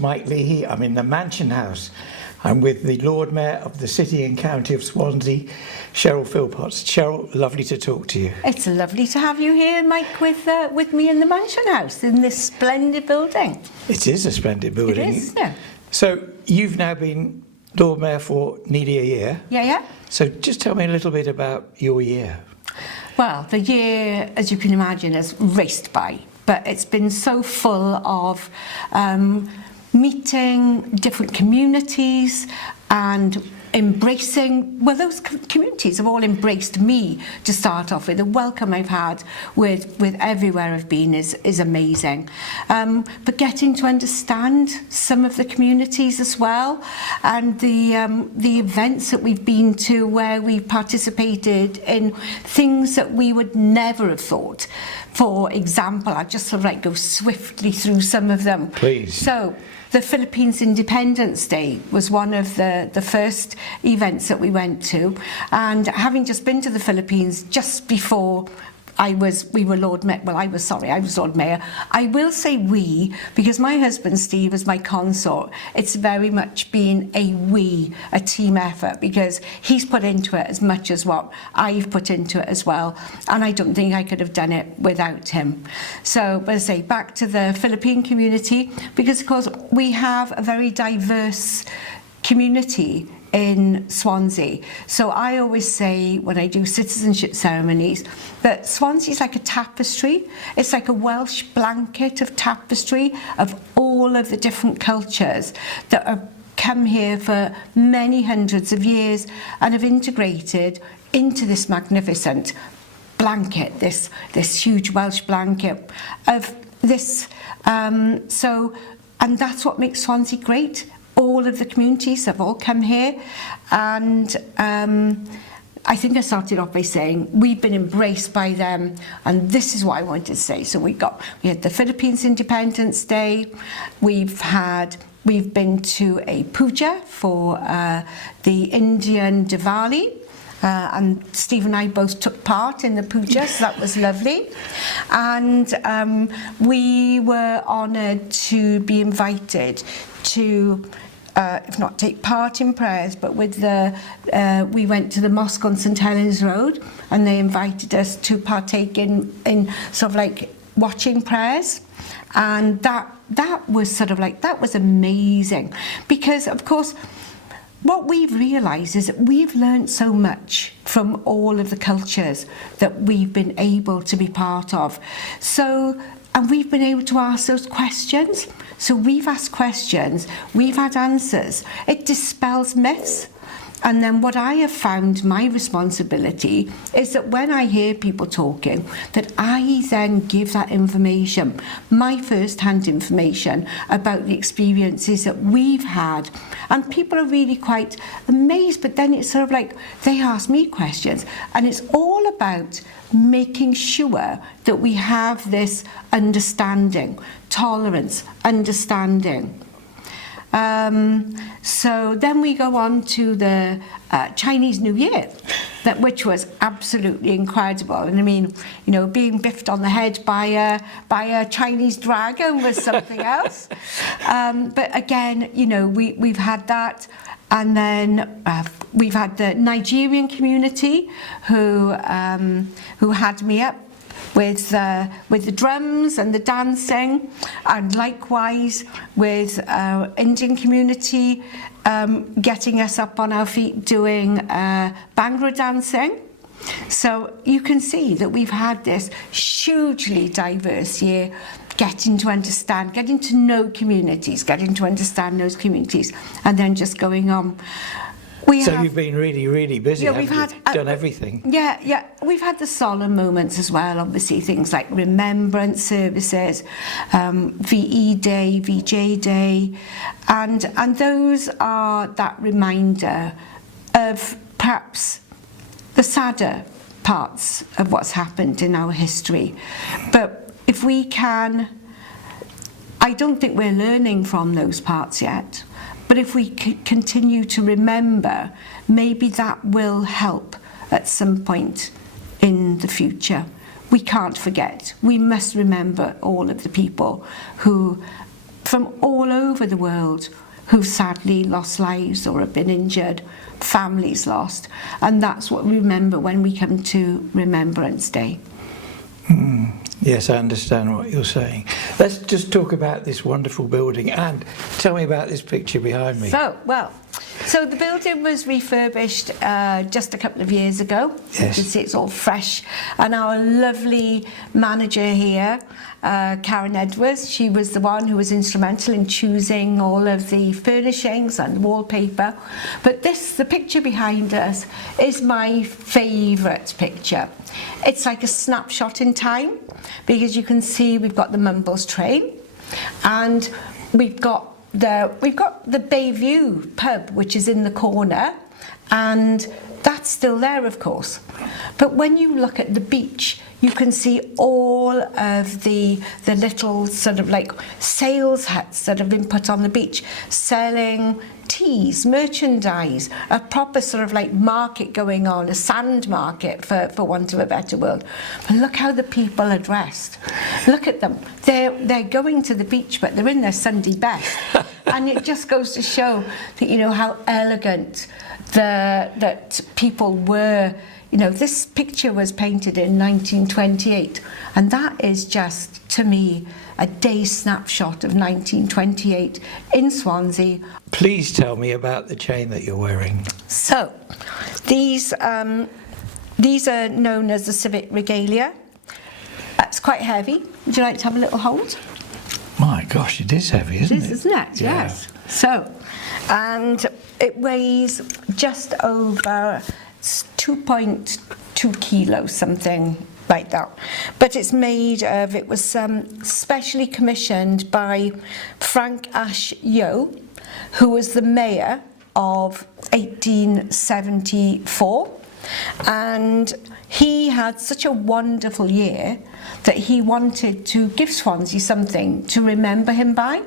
Mike Leahy. I'm in the Mansion House. I'm with the Lord Mayor of the City and County of Swansea, Cheryl Philpott. Cheryl, lovely to talk to you. It's lovely to have you here, Mike, with me in the Mansion House, in this splendid building. It is a splendid building. It is, yeah. So you've now been Lord Mayor for nearly a year. Yeah. So just tell me a little bit about your year. Well, the year, as you can imagine, has raced by, but it's been so full of meeting different communities and embracing, well, those communities have all embraced me to start off with. The welcome I've had with everywhere I've been is amazing. But getting to understand some of the communities as well, and the events that we've been to where we've participated in things that we would never have thought. For example, I'll just sort of like go swiftly through some of them. Please. So, the Philippines Independence Day was one of the first events that we went to, and having just been to the Philippines just before I was Lord Mayor. Well, I was Lord Mayor. I will say we, because my husband Steve is my consort. It's very much been a team effort, because he's put into it as much as what I've put into it as well, and I don't think I could have done it without him. So, but I say, back to the Philippine community, because of course we have a very diverse community in Swansea. So I always say when I do citizenship ceremonies that Swansea is like a tapestry. It's like a Welsh blanket of tapestry of all of the different cultures that have come here for many hundreds of years and have integrated into this magnificent blanket, this huge Welsh blanket of this. And that's what makes Swansea great. All of the communities have all come here, and I think I started off by saying we've been embraced by them, and this is what I wanted to say. So we had the Philippines Independence Day. We've been to a puja for the Indian Diwali. And Steve and I both took part in the puja, so that was lovely. And we were honoured to be invited to, if not take part in prayers, but we went to the mosque on St Helens Road, and they invited us to partake in sort of like watching prayers. And that was sort of like, that was amazing, because of course what we've realised is that we've learned so much from all of the cultures that we've been able to be part of. So, and we've been able to ask those questions. So we've asked questions, we've had answers. It dispels myths. And then what I have found my responsibility is that when I hear people talking, that I then give that information, my first-hand information about the experiences that we've had. And people are really quite amazed, but then it's sort of like they ask me questions. And it's all about making sure that we have this understanding, tolerance, understanding. So then we go on to the Chinese New Year, which was absolutely incredible. And I mean, you know, being biffed on the head by a Chinese dragon was something else. But again, you know, we've had that. And then we've had the Nigerian community who had me up with the drums and the dancing, and likewise with our Indian community getting us up on our feet doing Bhangra dancing. So you can see that we've had this hugely diverse year, getting to understand, getting to know communities, getting to understand those communities, and then just going on. You've been really, really busy. Yeah, we've done everything. Yeah. We've had the solemn moments as well. Obviously, things like remembrance services, VE Day, VJ Day, and those are that reminder of perhaps the sadder parts of what's happened in our history. But if we can, I don't think we're learning from those parts yet. But if we continue to remember, maybe that will help at some point in the future. We can't forget. We must remember all of the people who from all over the world who've sadly lost lives or have been injured, families lost. And that's what we remember when we come to Remembrance Day. Yes, I understand what you're saying. Let's just talk about this wonderful building and tell me about this picture behind me. So the building was refurbished just a couple of years ago. Yes. You can see it's all fresh. And our lovely manager here, Karen Edwards, she was the one who was instrumental in choosing all of the furnishings and wallpaper. But the picture behind us is my favourite picture. It's like a snapshot in time, because you can see we've got the Mumbles train, and we've got the Bayview pub, which is in the corner, and that's still there, of course. But when you look at the beach, you can see all of the little sort of like sales huts that have been put on the beach, selling teas, merchandise, a proper sort of like market going on, a sand market for want of a better word. But look how the people are dressed. Look at them. They're going to the beach, but they're in their Sunday best. And it just goes to show that, you know, how elegant that people were. You know, this picture was painted in 1928, and that is just, to me, a day snapshot of 1928 in Swansea. Please tell me about the chain that you're wearing. So, these are known as the Civic Regalia. It's quite heavy. Would you like to have a little hold? My gosh, it is heavy, isn't it? It is, isn't it? Yeah. Yes. So, and it weighs just over 2.2 kilos, something like that. But it's made of, it was specially commissioned by Frank Ash Yeo, who was the mayor of 1874. And he had such a wonderful year that he wanted to give Swansea something to remember him by.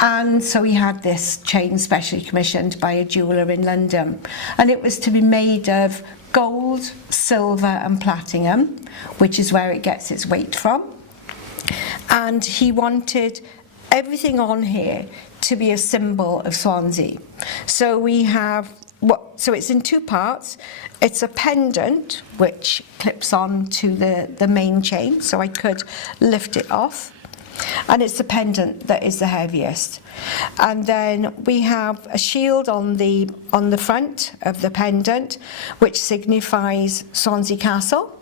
And so he had this chain specially commissioned by a jeweller in London. And it was to be made of gold, silver and platinum, which is where it gets its weight from. And he wanted everything on here to be a symbol of Swansea. So we have, so it's in two parts. It's a pendant, which clips on to the main chain, so I could lift it off. And it's the pendant that is the heaviest. And then we have a shield on the front of the pendant, which signifies Swansea Castle,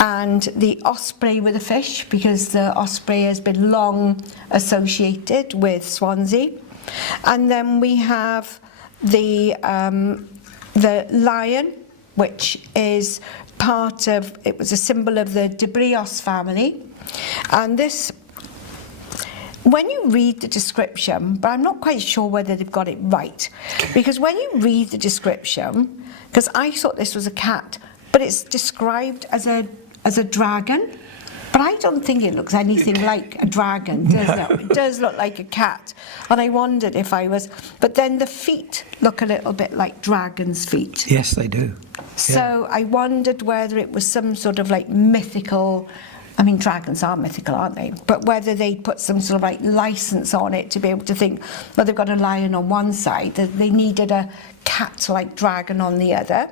and the osprey with a fish, because the osprey has been long associated with Swansea. And then we have the lion, which is part of, it was a symbol of the de Brios family. And this, when you read the description, but I'm not quite sure whether they've got it right, because when you read the description, because I thought this was a cat, but it's described as a dragon, but I don't think it looks anything like a dragon, does it? It does look like a cat, and I wondered if I was, but then the feet look a little bit like dragon's feet. Yes, they do. So I wondered whether it was some sort of like mythical, I mean, dragons are mythical, aren't they? But whether they put some sort of like license on it to be able to think, well, they've got a lion on one side, that they needed a cat-like dragon on the other.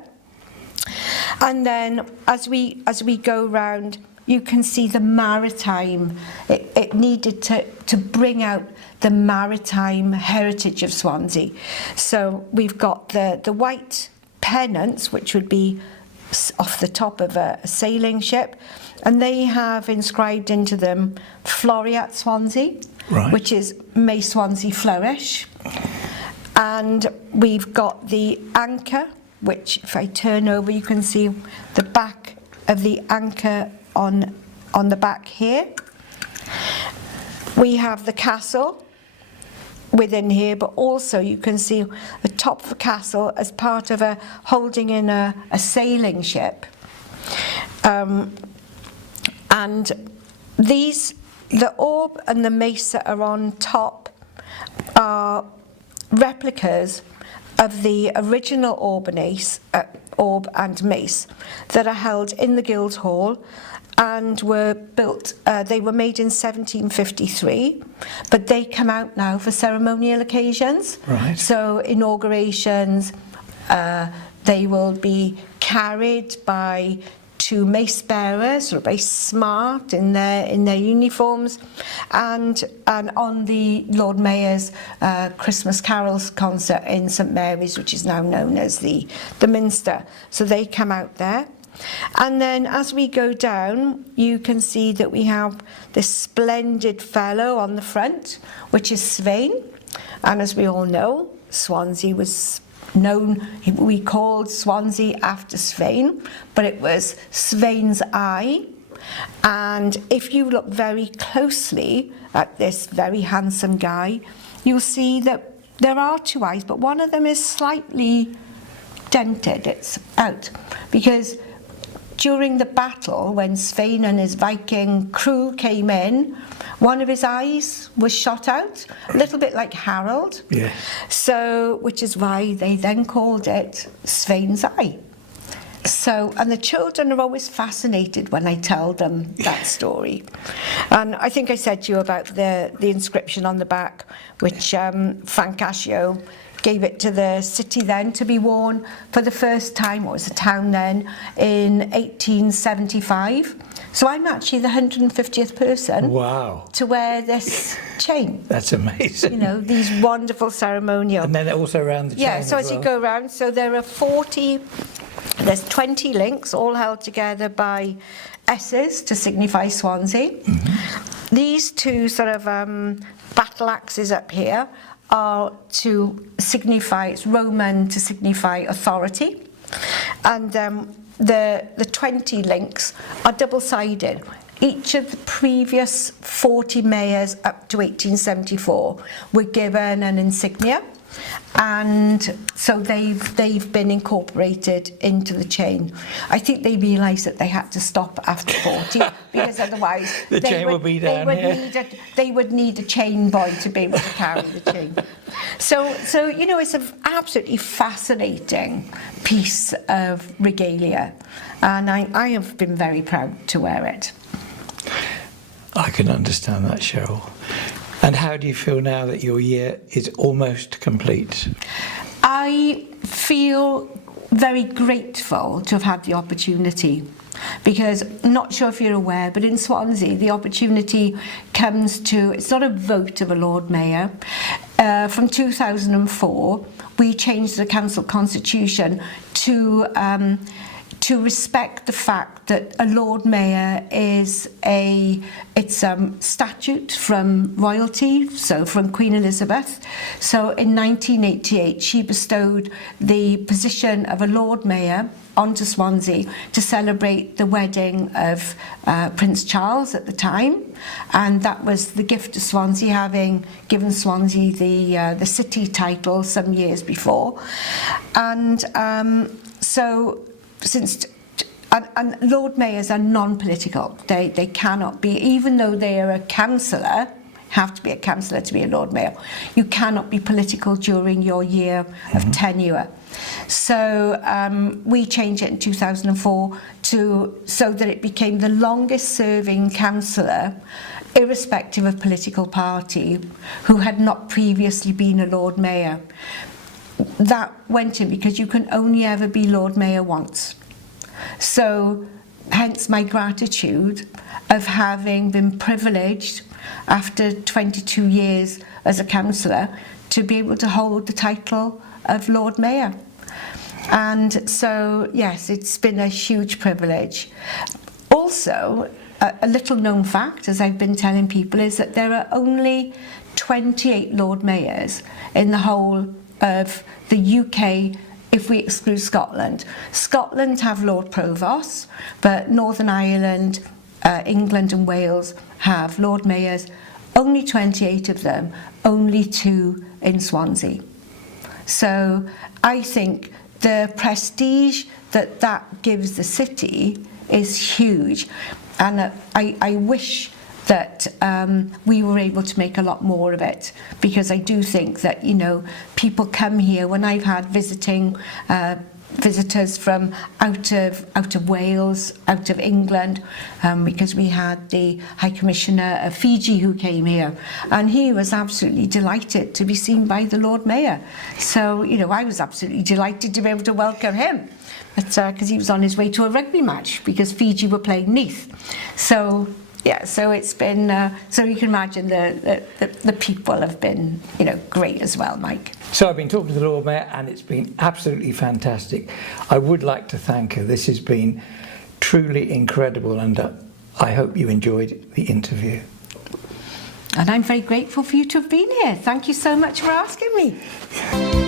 And then as we go round, you can see the maritime. It needed to bring out the maritime heritage of Swansea. So we've got the white pennants, which would be off the top of a sailing ship, and they have inscribed into them Floriat Swansea, right, which is May Swansea Flourish. And we've got the anchor, which if I turn over you can see the back of the anchor on the back here. We have the castle within here, but also you can see the top of the castle as part of a holding in a sailing ship. And these, the orb and the mace that are on top are replicas of the original orb and mace that are held in the Guildhall and were built, they were made in 1753, but they come out now for ceremonial occasions. Right. So inaugurations, they will be carried by 2 mace bearers who are very smart in their uniforms, and on the Lord Mayor's Christmas carols concert in St Mary's, which is now known as the Minster. So they come out there. And then as we go down, you can see that we have this splendid fellow on the front, which is Svein. And as we all know, Swansea was known, we called Swansea after Svein, but it was Svein's eye. And if you look very closely at this very handsome guy, you'll see that there are 2 eyes, but one of them is slightly dented. It's out because during the battle, when Svein and his Viking crew came in, one of his eyes was shot out, a little bit like Harold. Yeah. So, which is why they then called it Svein's eye. So, and the children are always fascinated when I tell them that story. And I think I said to you about the inscription on the back, which Frank Cascio gave it to the city then to be worn for the first time, or was a town then, in 1875. So I'm actually the 150th person Wow. to wear this chain. That's amazing. You know, these wonderful ceremonial. And then also around the chain. Yeah, so as you go around, so there are there's 20 links, all held together by S's to signify Swansea. Mm-hmm. These 2 sort of battle axes up here are to signify, it's Roman to signify authority. And the 20 links are double-sided. Each of the previous 40 mayors up to 1874 were given an insignia, and so they've been incorporated into the chain. I think they realised that they had to stop after 40 because otherwise the chain would be down here. They would need a chain boy to be able to carry the chain. So you know, it's an absolutely fascinating piece of regalia, and I have been very proud to wear it. I can understand that, Cheryl. And how do you feel now that your year is almost complete? I feel very grateful to have had the opportunity, because I'm not sure if you're aware, but in Swansea the opportunity comes to, it's not a vote of a Lord Mayor. From 2004 we changed the council constitution to respect the fact that a Lord Mayor is it's statute from royalty, so from Queen Elizabeth. So in 1988 she bestowed the position of a Lord Mayor onto Swansea to celebrate the wedding of Prince Charles at the time, and that was the gift to Swansea, having given Swansea the city title some years before. And so and Lord Mayors are non-political. They cannot be, even though they are a councillor, have to be a councillor to be a Lord Mayor. You cannot be political during your year of tenure. So we changed it in 2004 so that it became the longest serving councillor, irrespective of political party, who had not previously been a Lord Mayor. That went in because you can only ever be Lord Mayor once. So hence my gratitude of having been privileged after 22 years as a councillor to be able to hold the title of Lord Mayor. And so yes, it's been a huge privilege. Also, a little known fact, as I've been telling people, is that there are only 28 Lord Mayors in the whole of the UK, if we exclude Scotland. Scotland have Lord Provosts, but Northern Ireland, England and Wales have Lord Mayors, only 28 of them, only 2 in Swansea. So I think the prestige that gives the city is huge, and I wish that we were able to make a lot more of it, because I do think that, you know, people come here. When I've had visiting visitors from out of Wales, out of England, because we had the High Commissioner of Fiji who came here, and he was absolutely delighted to be seen by the Lord Mayor. So, you know, I was absolutely delighted to be able to welcome him, because he was on his way to a rugby match because Fiji were playing Neath. So yeah, so it's been, so you can imagine the people have been, you know, great as well, Mike. So I've been talking to the Lord Mayor and it's been absolutely fantastic. I would like to thank her. This has been truly incredible, and I hope you enjoyed the interview. And I'm very grateful for you to have been here. Thank you so much for asking me.